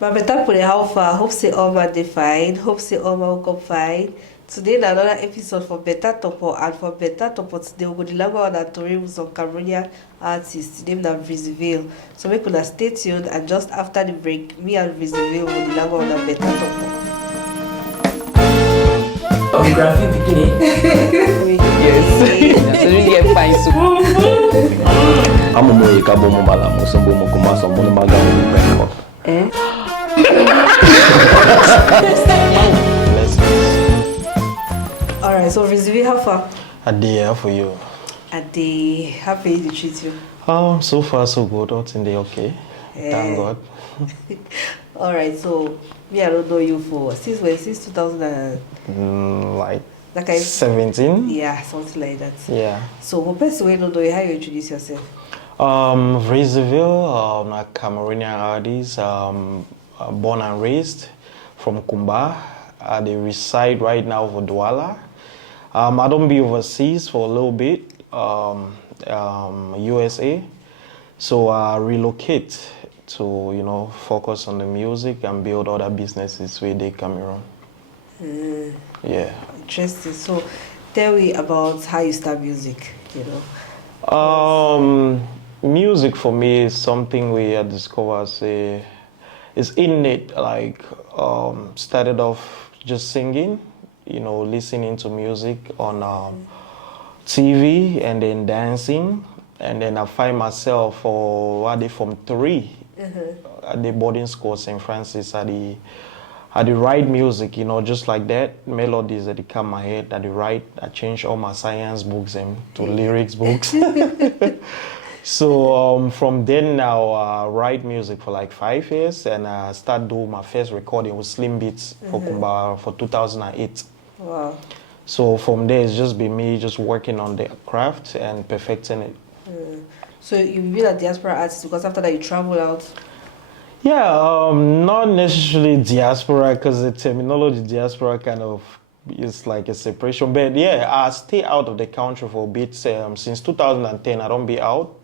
My better put it how far. Hope say all my fine. Hope say all my woke up fine. Today na another episode for Beta Torpoh, and for Beta Torpoh today we go the language on a story with some Cameroonian artist named Vreezy Ville. So we could stay tuned, and just after the break, me and Vreezy Ville will the language on a Beta Torpoh. Oh, graphic bikini. Yes. So we get fine soup. I'm a boy, Cabo Mala, Musumbo Mokumas, and Monomaga in Bangkok. Eh? Alright, so Vreezy Ville, how far? A day for you. A day. Happy to treat you. So far so good. What's in the okay? Thank God. Alright, so me I don't know you for since 2000 Like that kind 17? yeah, something like that. Yeah. So what person we don't know how you introduce yourself? Vreezy Ville, a Cameroonian artist, born and raised from Kumba. They reside right now for Douala. I don't be overseas for a little bit, USA. So I relocate to, focus on the music and build other businesses within Cameroon. Yeah. Interesting. So tell me about how you start music, Music for me is something we had discovered is innate. Like started off just singing, listening to music on TV and then dancing, and then I find myself for from 3 at the boarding school St. Francis at the write music, just like that, melodies that come my head at the write. I change all my science books to lyrics books. So from then now, I write music for like 5 years, and I start doing my first recording with Slim Beats for Kumba for 2008. Wow. So from there, it's just been me just working on the craft and perfecting it. So you've been a diaspora artist because after that you travel out? Yeah, not necessarily diaspora, because the terminology diaspora kind of is like a separation. But yeah, I stay out of the country for a bit. Since 2010, I don't be out.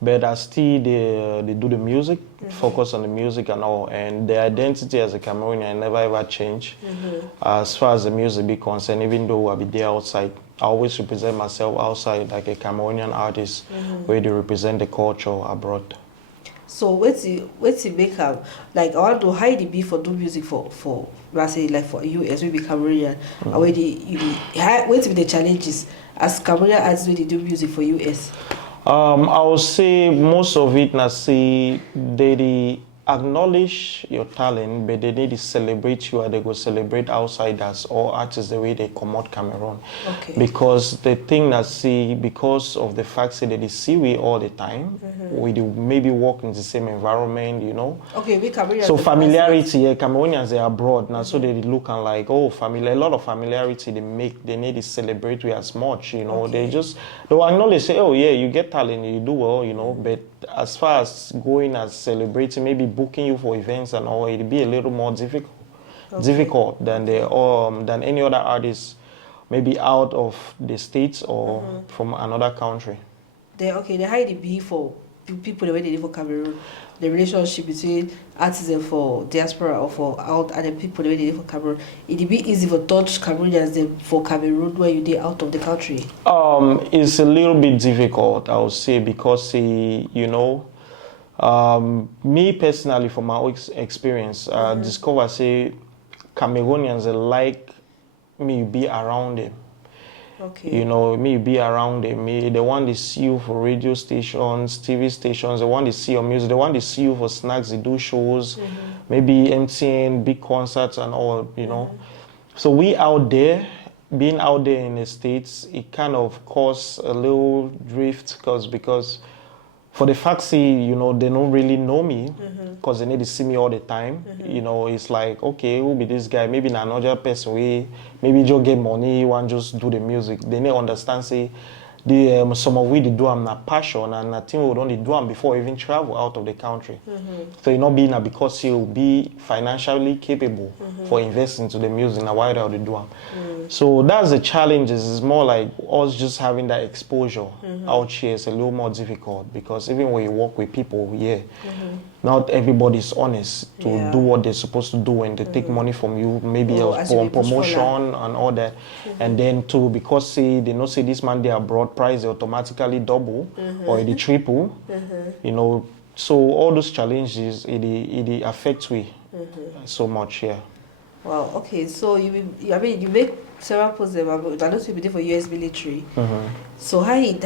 But I still they do the music, focus on the music and all. And the identity as a Cameroonian never ever change. As far as the music be concerned, even though I be there outside, I always represent myself outside like a Cameroonian artist, where they represent the culture abroad. So what's it make up? Like I want to how it be for do music for let's say like for US we be Cameroonian. And where what's the challenges as Cameroonian artists when they do music for US? I would say most of it, they acknowledge your talent, but they need to celebrate you, and they go celebrate outsiders or artists the way they come out Cameroon. Okay. Because the thing because of the fact that they see we all the time, we do maybe work in the same environment, Okay, we Cameroonians. So familiarity, Cameroonians they are abroad now, so they look and like, oh, a lot of familiarity they need to celebrate we as much, Okay. They will acknowledge, say, oh yeah, you get talent, you do well, but as far as going as celebrating, maybe booking you for events and all, it'll be a little more difficult than than any other artist, maybe out of the States or from another country. They how it be for people the way they live for Cameroon, the relationship between artists and for diaspora or for out and the people the way they live for Cameroon. It'd be easy for touch Cameroonians than for Cameroon where you did out of the country. It's a little bit difficult, I would say, because me personally, from my experience, discover say Cameroonians like me be around them. Okay. Me be around them. They want to see you for radio stations, TV stations. They want to see your music. They want to see you for snacks. They do shows, maybe MTN, big concerts and all. So we out there, being out there in the States, it kind of caused a little drift because for the fact they don't really know me because they need to see me all the time. It's like, okay, who be this guy? Maybe another person maybe just get money, one just do the music. They need to understand, say, the some of we they do am na passion and I think we don't do am before even travel out of the country. So you not be na because you be financially capable for investing to the music na why they do am. So that's the challenges. It's more like us just having that exposure out here is a little more difficult because even when you work with people, not everybody's honest to do what they're supposed to do when they take money from you, maybe on promotion and all that. And then too, because say they know say this man they abroad price they automatically double or the triple, you know. So all those challenges it affects we so much, yeah. Wow. Okay. So I mean you make several posts about I know you did for US military. So how you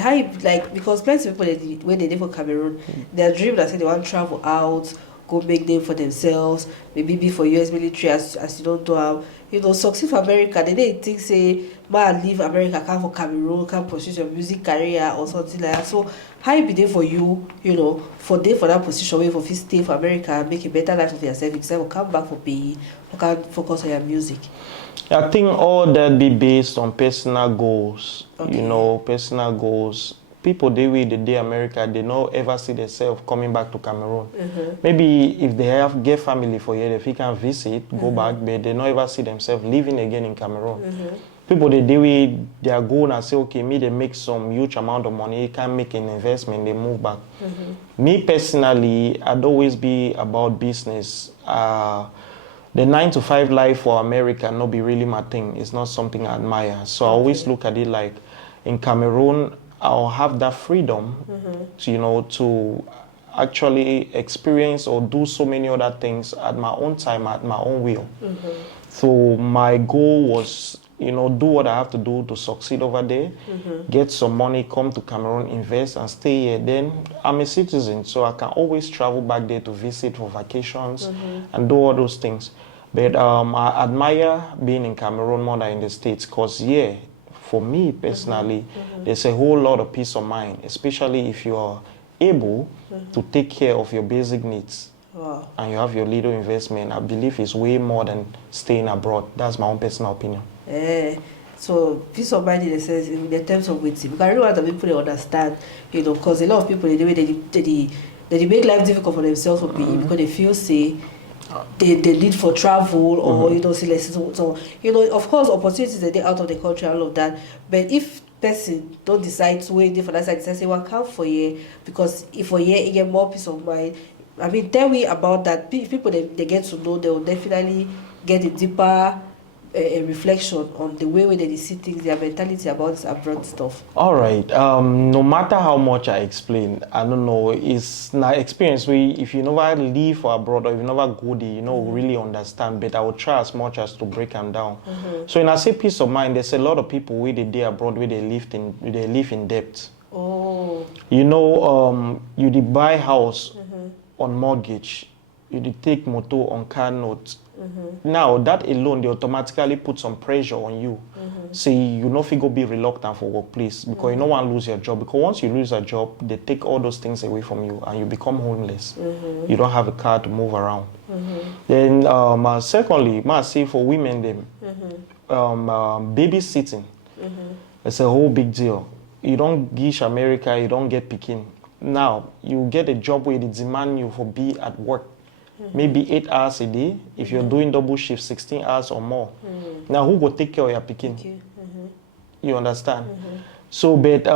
like because plenty of people when they did for Cameroon, their dream that say they want to travel out, go make name for themselves, maybe be for US military as you don't do have, you know, succeed for America. They didn't think say man leave America, come for Cameroon, come pursue your music career or something like that. So how it be there for you, you know, for that position where for stay for America and make a better life of yourself, instead of come back for pay, or can focus on your music? I think all that be based on personal goals. You know, personal goals. People they with the day America, they don't ever see themselves coming back to Cameroon. Maybe if they get family for here, if you can visit, go back, but they don't ever see themselves living again in Cameroon. People they do with their goal and say, okay, me they make some huge amount of money, can make an investment, they move back. Me personally, I'd always be about business. The 9-to-5 life for America not be really my thing. It's not something I admire. So I always look at it like in Cameroon, I'll have that freedom to, you know, to actually experience or do so many other things at my own time, at my own will. So my goal was, you know, do what I have to do to succeed over there, get some money, come to Cameroon, invest and stay here. Then I'm a citizen, so I can always travel back there to visit for vacations and do all those things. But I admire being in Cameroon more than in the States because, yeah, for me personally, there's a whole lot of peace of mind, especially if you are able to take care of your basic needs. Wow. And you have your little investment. I believe it's way more than staying abroad. That's my own personal opinion. So peace of mind in the sense in the terms of waiting. Because I really want the people to understand, you know, because a lot of people they make life difficult for themselves because they feel say they need for travel or you know so you know, of course opportunities are there out of the country and all of that. But if person don't decide to wait for that side, say one come for year because if for year you get more peace of mind. I mean, tell me about that. People they get to know, they will definitely get a deeper reflection on the way they see things, their mentality about this abroad stuff. All right. No matter how much I explain, I don't know. It's not experience where if you never leave for abroad or if you never go there, you know, really understand. But I will try as much as to break them down. So when I say peace of mind, there's a lot of people where they day abroad where they live in debt. Oh. You know, you did buy house on mortgage, you did take motor on car note. Now that alone, they automatically put some pressure on you. Say you know if you go be reluctant for workplace because you don't want to lose your job. Because once you lose a job, they take all those things away from you and you become homeless. You don't have a car to move around. Then secondly, I say for women them, babysitting, it's a whole big deal. You don't gish America, you don't get picking. Now you get a job where they demand you for be at work. Maybe 8 hours a day. If you're doing double shift, 16 hours or more. Now, who will take care of your picking? You understand? So, but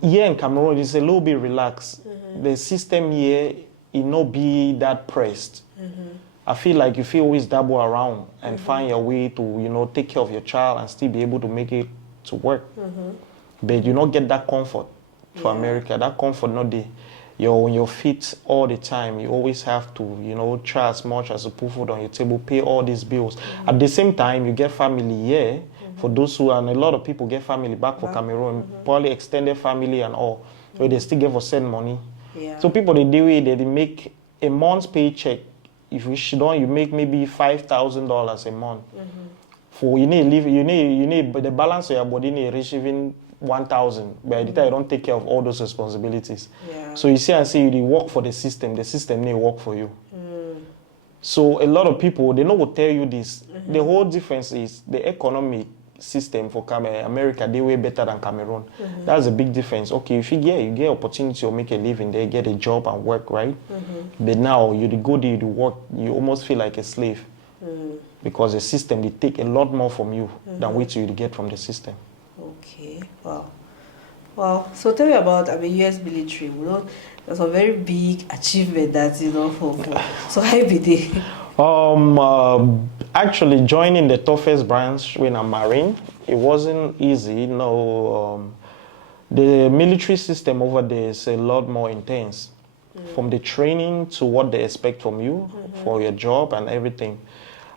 here in Cameroon, it's a little bit relaxed. The system here, it not be that pressed. I feel like you always dabble around and find your way to, you know, take care of your child and still be able to make it to work. But you don't get that comfort for America. That comfort not there. You're on your feet all the time. You always have to, you know, try as much as to put food on your table, pay all these bills. At the same time, you get family here. For those who, and a lot of people get family back for Cameroon, probably extended family and all, where they still get for send money. So people, they do it, they make a month's paycheck. If you make maybe $5,000 a month. For you need the balance of your body need receiving 1,000. By the time you don't take care of all those responsibilities. So you see and say you work for the system need work for you. So a lot of people, they know will tell you this. The whole difference is the economy system for America, they way better than Cameroon. That's a big difference. Okay, if you get opportunity to make a living there, get a job and work, right? But now you go there, you work, you almost feel like a slave. Because the system, they take a lot more from you than what you get from the system. Okay, wow. Wow, so tell me about, US military, that's a very big achievement that, so how be they? Actually joining the toughest branch when I'm Marine, it wasn't easy. No, the military system over there is a lot more intense. From the training to what they expect from you for your job and everything.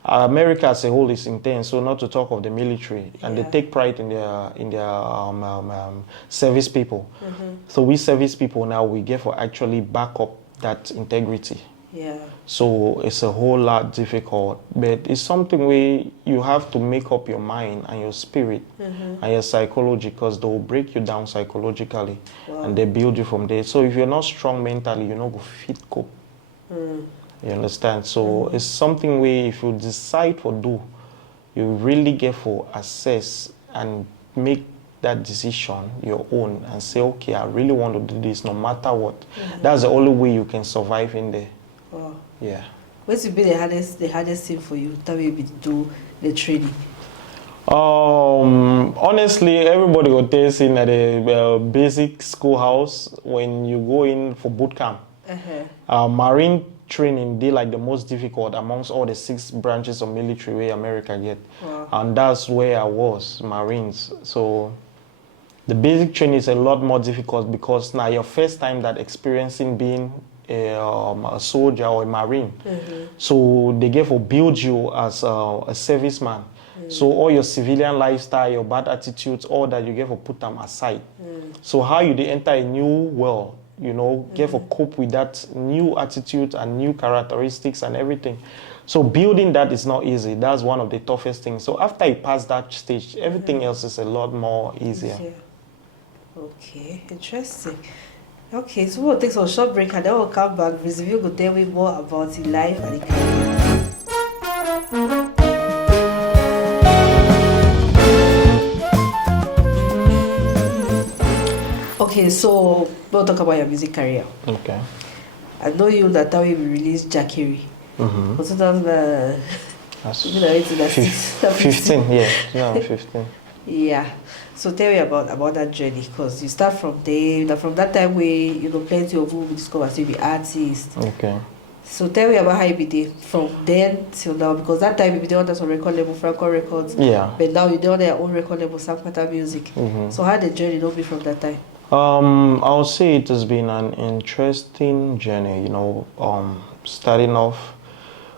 America as a whole is intense, so not to talk of the military, and they take pride in their service people. So we service people now, we get for actually back up that integrity. So it's a whole lot difficult, but it's something where you have to make up your mind and your spirit and your psychology, because they will break you down psychologically and they build you from there. So if you're not strong mentally, you're not going to fit cope. You understand? So it's something where if you decide to do, you really get for assess and make that decision your own and say, okay, I really want to do this no matter what. That's the only way you can survive in there. Wow. Yeah. What's be the hardest thing for you that we do the training? Honestly, everybody will tell us in at a basic schoolhouse when you go in for boot camp. Marine training, they like the most difficult amongst all the 6 branches of military where America get. And that's where I was, Marines. So the basic training is a lot more difficult because now your first time that experiencing being a soldier or a Marine. So they get for build you as a serviceman. So all your civilian lifestyle, your bad attitudes, all that you get for put them aside. So how you enter a new world, get for cope with that new attitude and new characteristics and everything. So building that is not easy. That's one of the toughest things. So after you pass that stage, everything else is a lot more easier. Okay, interesting. Okay, so we'll take some short break and then we'll come back. Vreezy Ville will tell me more about his life and his career. Okay, so we'll talk about your music career. Okay. I know you that time we released Jackery. For 2015, yeah, 15. Yeah. So tell me about that journey, because you start from there. From that time, plenty of people discover to be artists. Okay. So tell me about how you be there from then till now, because that time you be there under some record label, Franco Records. Yeah. But now you do on your own record label, Sampata Music. So how the journey not be from that time? I'll say it has been an interesting journey. Starting off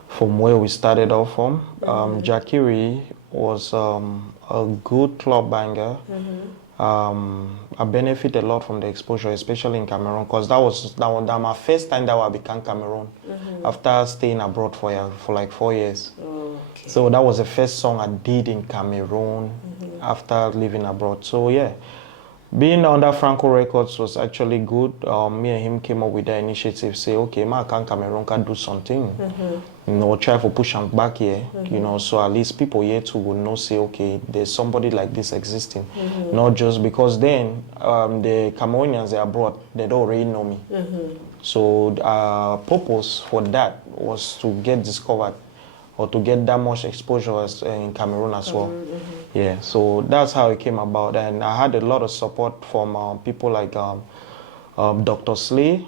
from where we started off from. Jackery was a good club banger. I benefit a lot from the exposure, especially in Cameroon, because that was my first time that I became Cameroon after staying abroad for like 4 years. Okay. So that was the first song I did in Cameroon after living abroad. So yeah, being under Franco Records was actually good. Me and him came up with the initiative, say, okay, Cameroon can do something. Try to push him back here, so at least people here too will know, say, okay, there's somebody like this existing. Not just because then the Cameroonians, they are abroad, they don't already know me. So purpose for that was to get discovered or to get that much exposure as, in Cameroon as well. Yeah, so that's how it came about. And I had a lot of support from people like Dr. Slay,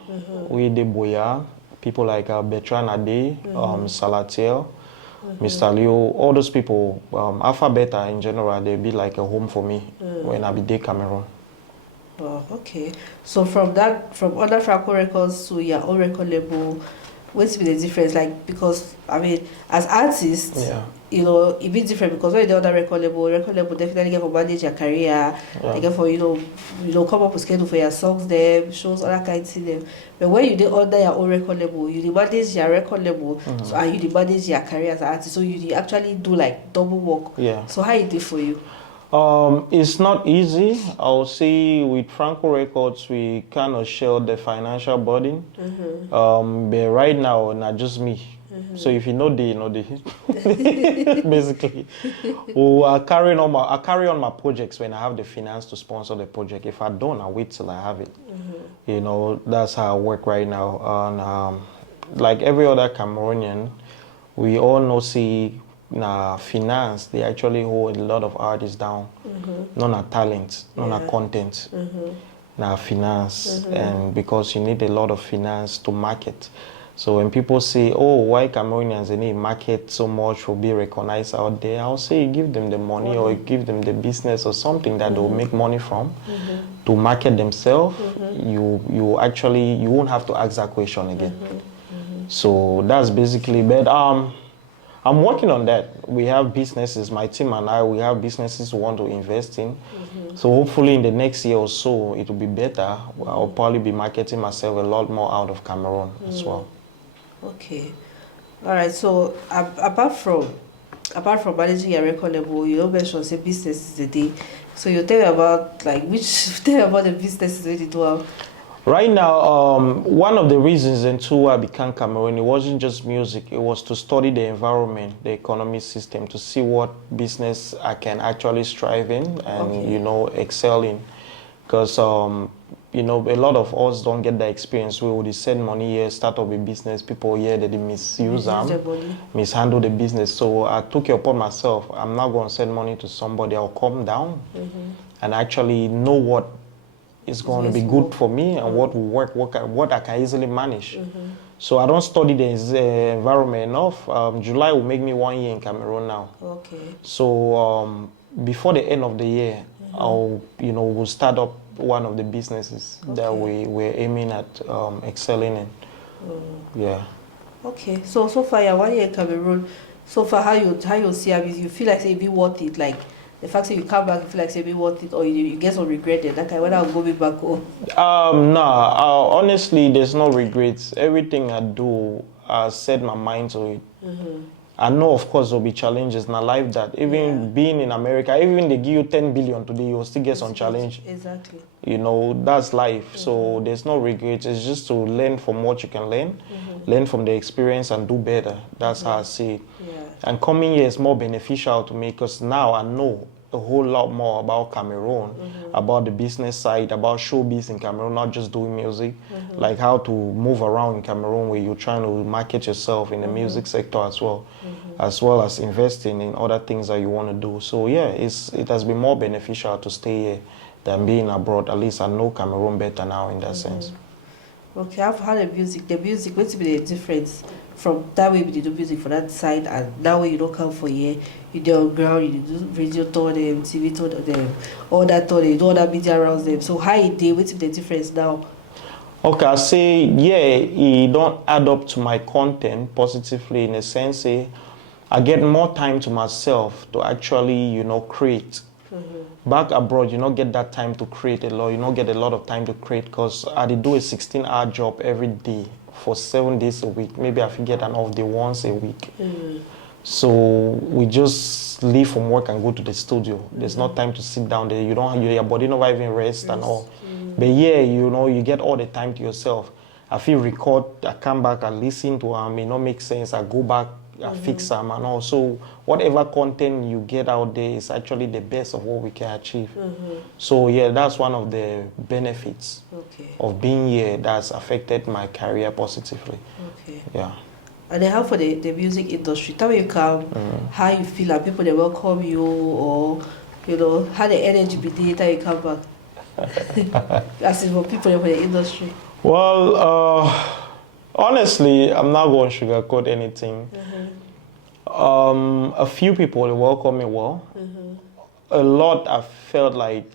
Uide Boya, people like Bertrand Ade, Salatiel, Mr. Leo, all those people, Alpha Beta in general, they be like a home for me when I be there Cameroon. Oh, okay. So from other Franco Records to your own record label, what's be the difference? Like, because as artists, it be different, because when you're on the record label definitely get for manage your career, they get for come up with schedule for your songs, them shows, all that kind of thing. But when you do under your own record label, you manage your record label, so and you manage your career as an artist, so you actually do like double work. Yeah. So how it did for you? It's not easy. I'll say with Franco Records, we kind of share the financial burden. But right now, not just me. So if you know the, you know the. Basically, I carry on my projects when I have the finance to sponsor the project. If I don't, I wait till I have it. You know, that's how I work right now. And like every other Cameroonian, we all know finance, they actually hold a lot of artists down. Not our talent, not our content. Now finance, and because you need a lot of finance to market. So when people say, oh, why Cameroonians, they need market so much will be recognized out there, I'll say give them the money or give them the business or something that they'll make money from to market themselves. You won't have to ask that question again. So that's basically, but I'm working on that. We have businesses, my team and I, we have businesses we want to invest in. So hopefully in the next year or so, it will be better. I'll probably be marketing myself a lot more out of Cameroon as well. Okay. All right. So apart from managing your record label, you mentioned say business is the day. So you tell me about tell me about the businesses that you do. Right now, one of the reasons and two I became Cameroon, it wasn't just music, it was to study the environment, the economic system, to see what business I can actually strive in and, you know, excel in. Because, you know, a lot of us don't get that experience. We would send money here, start up a business, people here that they misuse them, mishandle the business. So I took it upon myself. I'm not going to send money to somebody. I'll calm down and actually know what is going to be good for me and what will work, what I can easily manage. So I don't study the environment enough. July will make me 1 year in Cameroon now. Okay. So before the end of the year, we'll start up one of the businesses that we're aiming at excelling in. Yeah. Okay. So far you're 1 year in Cameroon. So far how you see it, you feel like it be worth it, like the fact that you come back, you feel like it be worth it, or you get some regret it, like when I'll go back home? Honestly, there's no regrets. Everything I do, I set my mind to it. I know, of course, there'll be challenges in a life that even being in America, even they give you 10 billion today, you'll still get some challenge. Exactly. You know, that's life. So there's no regrets. It's just to learn from what you can learn, learn from the experience and do better. That's how I see it. Yeah. And coming here is more beneficial to me because now I know a whole lot more about Cameroon, about the business side, about showbiz in Cameroon, not just doing music, like how to move around in Cameroon where you're trying to market yourself in the music sector as well as investing in other things that you want to do. So yeah, it has been more beneficial to stay here than being abroad. At least I know Cameroon better now in that sense. Okay, I've had the music, what's be the difference from that way we do music for that side and that way you don't come for here, you do on ground, you do radio tour them, TV tour them, all that tour, you do all that media around them. So how it did, what's the difference now? Okay, I say, yeah, it don't add up to my content positively in a sense, I get more time to myself to actually, you know, create. Back abroad, you don't get that time to create a lot. You don't get a lot of time to create because I did do a 16-hour job every day for 7 days a week. Maybe I forget an off day once a week. So we just leave from work and go to the studio. There's no time to sit down there. Your body never even rest and all. But yeah, you know, you get all the time to yourself. I feel record, I come back, I listen to them, it not make sense. I go back, I fix them and all. So whatever content you get out there is actually the best of what we can achieve. So yeah, that's one of the benefits of being here that's affected my career positively. Yeah. And then how for the music industry? Tell me you come, how you feel, like people they welcome you, or you know, how the energy be there that you come back. As in for people for the industry. Well, honestly, I'm not going to sugarcoat anything. A few people they welcome me well. A lot I felt like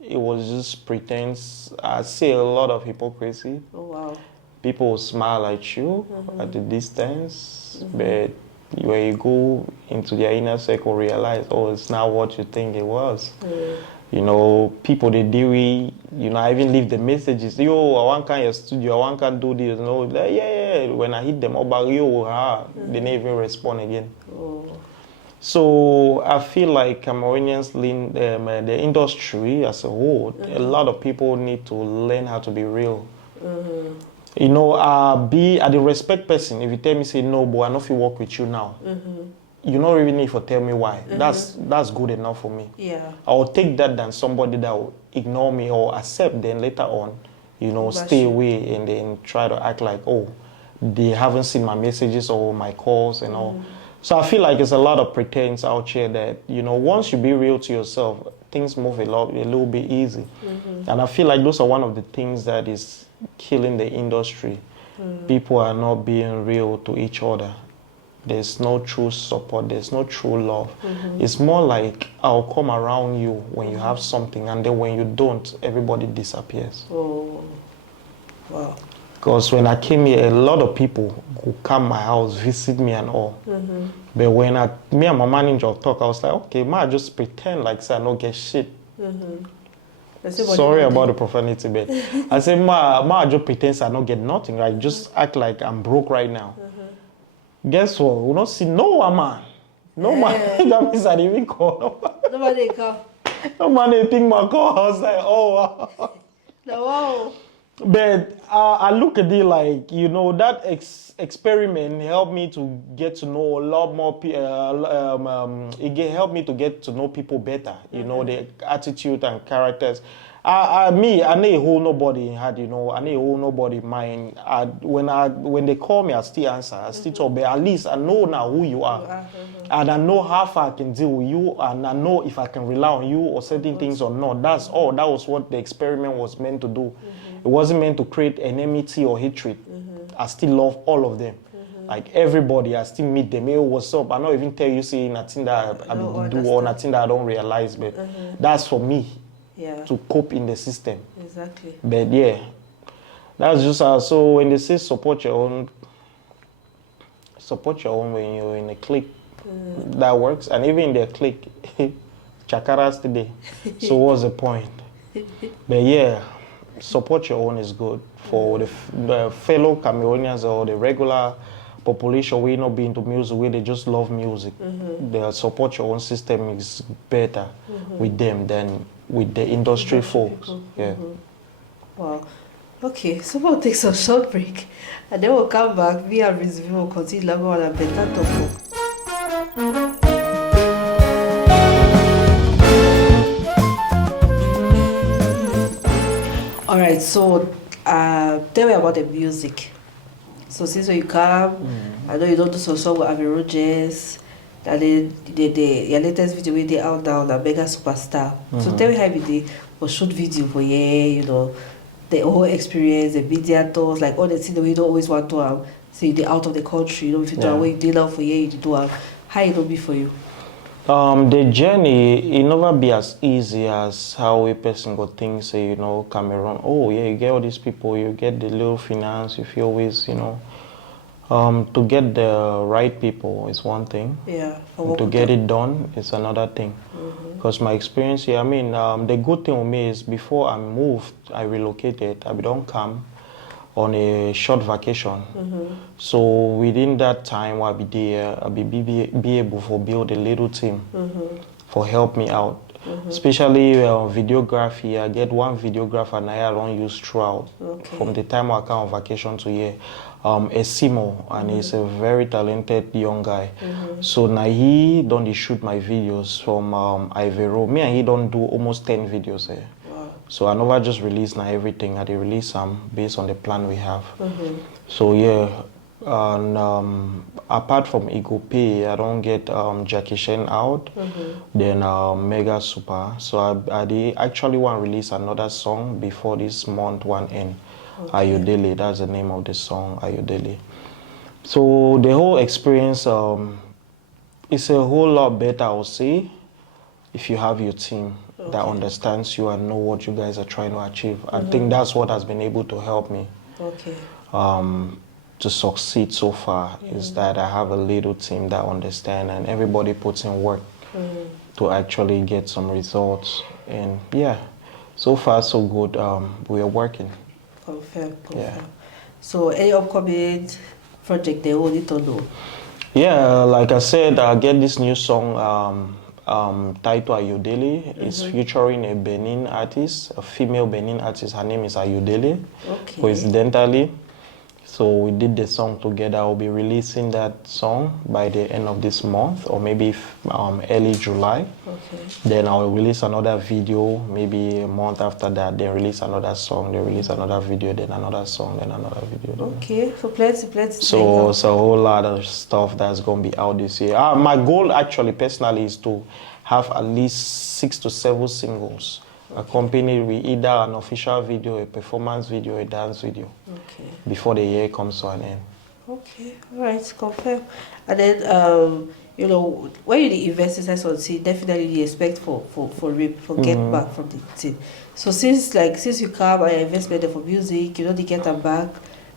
it was just pretense. I see a lot of hypocrisy. Oh wow. People will smile at you at the distance, but when you go into their inner circle, realize, oh, it's not what you think it was. You know, people they deal with, you know, I even leave the messages, yo, I want to your studio, I want to do this, you know, like, yeah. When I hit them up, yo, they didn't even respond again. So I feel like Cameroonians, the industry as a whole, a lot of people need to learn how to be real. You know, be the respect person. If you tell me say no, but I know if you work with you now, you don't really need to tell me why. That's good enough for me. Yeah. I will take that than somebody that will ignore me or accept. Then later on, you know, stay away and then try to act like, oh, they haven't seen my messages or my calls and all. So I feel like there's a lot of pretense out here that, you know, once you be real to yourself, things move a little bit easy. And I feel like those are one of the things that is killing the industry. People are not being real to each other. There's no true support. There's no true love. It's more like I'll come around you when you have something, and then when you don't, everybody disappears. Oh, wow. Because when I came here, a lot of people who come my house, visit me and all. But when me and my manager talk, I was like, okay, ma, just pretend like say I don't get shit. Sorry about the profanity, but I said, ma, just pretend I don't get nothing, right? Just act like I'm broke right now. Guess what? We don't see no one, man. No man. That means I didn't even call. Nobody come. No man, they think my call. I was like, oh. No, wow. But I look at it like, you know, that experiment helped me to get to know a lot more people. It helped me to get to know people better, you know, the attitude and characters. I know hold nobody in heart, you know. I know hold nobody in mind. When they call me, I still answer. I still talk, but at least I know now who you are. And I know how far I can deal with you, and I know if I can rely on you or certain things or not. That's all. That was what the experiment was meant to do. It wasn't meant to create enmity or hatred. I still love all of them. Like everybody, I still meet them. Hey, what's up? I don't even tell you say nothing that I do or nothing that I don't realize, but that's for me. Yeah. To cope in the system. Exactly. But yeah, that's just so when they say support your own when you're in a clique, that works. And even in their clique, chakaras today. So what's the point? But yeah, support your own is good for the fellow Cameroonians or the regular population. We not be into music, where they just love music. The support your own system is better with them than with the industry folks. Yeah. Wow. Okay, so we'll take some short break and then we'll come back. Me and Vreezy Ville will continue learning on Beta Torpoh. Alright, so tell me about the music. So since when you come, I know you don't do some song with Cameroon jazz. And then your latest video with the out now, the mega superstar. So tell me how you or shoot video for you know, the whole experience, the media tours, like all the things that we don't always want to say they out of the country, you know, if you do what you did now for you do how it will be for you. The journey, it never be as easy as how a person go think, say, you know, Cameroon, oh yeah, you get all these people, you get the little finance, if you always, you know. To get the right people is one thing. Yeah. To get it done is another thing. Because my experience here, I mean, the good thing with me is before I moved, I relocated, I don't come on a short vacation. So within that time, I'll be there, I'll be able to build a little team for help me out. Especially videography, I get one videographer and I don't use throughout. From the time I come on vacation to here. Esimo, and he's a very talented young guy. So now he don't shoot my videos from Ivero. Me and he don't do almost 10 videos here. So I never just release now everything. I release some based on the plan we have. So yeah, and apart from Ego Pay, I don't get Jackie Chan out. Then Mega Super. So I actually want to release another song before this month one end. Ayodele, that's the name of the song, Ayodele. So the whole experience is a whole lot better, I would say, if you have your team that understands you and know what you guys are trying to achieve. I think that's what has been able to help me to succeed so far, is that I have a little team that understand and everybody puts in work to actually get some results. And yeah, so far so good. We are working. Confirm. Yeah. So any upcoming project they all need to know? Yeah, like I said, I get this new song titled Ayodele. It's featuring a Benin artist, a female Benin artist. Her name is Ayodele. Coincidentally. So we did the song together. I'll be releasing that song by the end of this month, or maybe early July. Okay. Then I'll release another video, maybe a month after that. Then release another song. Then release another video. Then another song. Then another video. Okay, so plenty. So it's a whole lot of stuff that's gonna be out this year. My goal, actually, personally, is to have at least 6 to 7 singles. Accompanied with either an official video, a performance video, a dance video. Okay. Before the year comes to an end. Okay, all right, confirm. And then, you know, when you invest in something, definitely you expect for get back from the thing. So since you come and investment for music, you know, they get them back,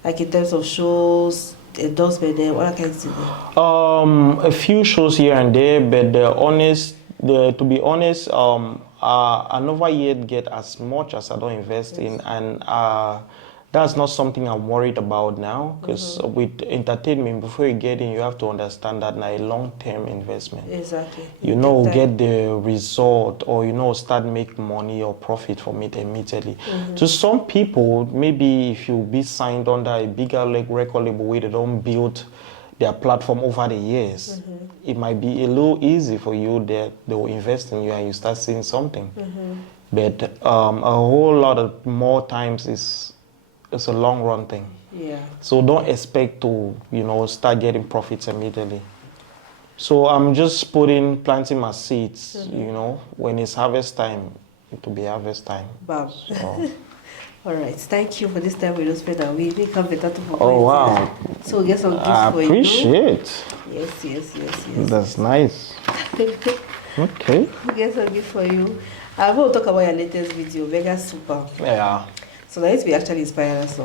like in terms of shows, endorsement, there, what kind of thing? A few shows here and there, but to be honest, I never yet get as much as I don't invest in, and that's not something I'm worried about now, because with entertainment, before you get in, you have to understand that now a long-term investment. Exactly. You know, get the result, or, you know, start make money or profit from it immediately. To some people, maybe if you be signed under a bigger record label where they don't build their platform over the years, it might be a little easy for you that they will invest in you and you start seeing something. But a whole lot of more times it's a long run thing. Yeah. So don't expect to, you know, start getting profits immediately. So I'm just planting my seeds, you know, when it's harvest time, it will be harvest time. Bam. So. All right, thank you for this time we don't spend a week. We come Beta Torpoh. Oh, wow. So we get some gifts I for you. appreciate. Yes. That's nice. Okay. We get some gifts for you. I will talk about your latest video, Mega Super. Yeah. So that is actually inspired us.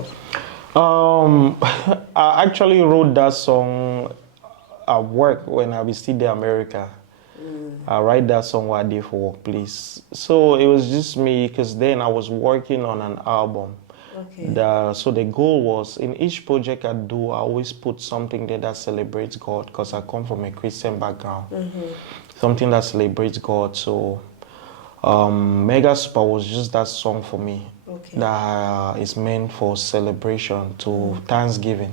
I actually wrote that song at work when I was still in America. I write that song while I did for workplace. So it was just me, because then I was working on an album. Okay. So the goal was, in each project I do, I always put something there that celebrates God, because I come from a Christian background. Something that celebrates God. So Mega Super was just that song for me. Okay. That is meant for celebration, to Thanksgiving.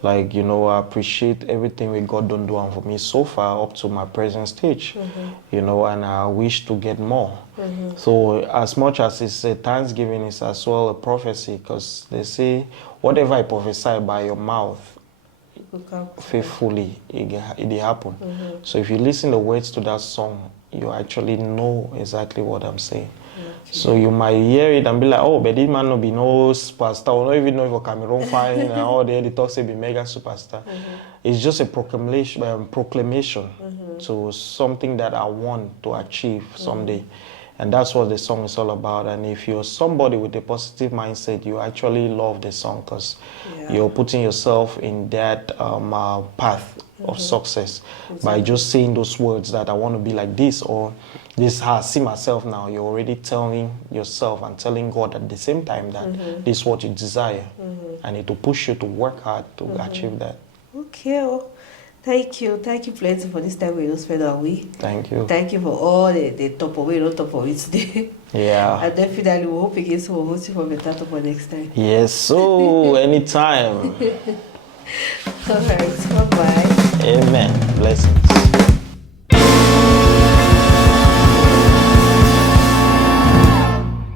Like, you know, I appreciate everything we God done do for me so far up to my present stage, you know, and I wish to get more. So as much as it's a Thanksgiving, it's as well a prophecy, because they say whatever I prophesy by your mouth, faithfully, it happen. So if you listen the words to that song, you actually know exactly what I'm saying. So you might hear it and be like, oh, but this man no be no superstar, or not even know if a Cameroon fine, and all the talks say be mega superstar. It's just a proclamation to something that I want to achieve someday. And that's what the song is all about. And if you're somebody with a positive mindset, you actually love the song, because you're putting yourself in that path of success by just saying those words that I want to be like this, or this is how I see myself now. You're already telling yourself and telling God at the same time that this is what you desire, and it will push you to work hard to achieve that. Okay. Well, thank you plenty for this time we don't spend our week. Thank you. Thank you for all the Torpoh we don't Torpoh it today. Yeah. And definitely we hope again so we'll see for Beta Torpoh next time. Yes, so anytime. All right, bye-bye. Amen. Blessings.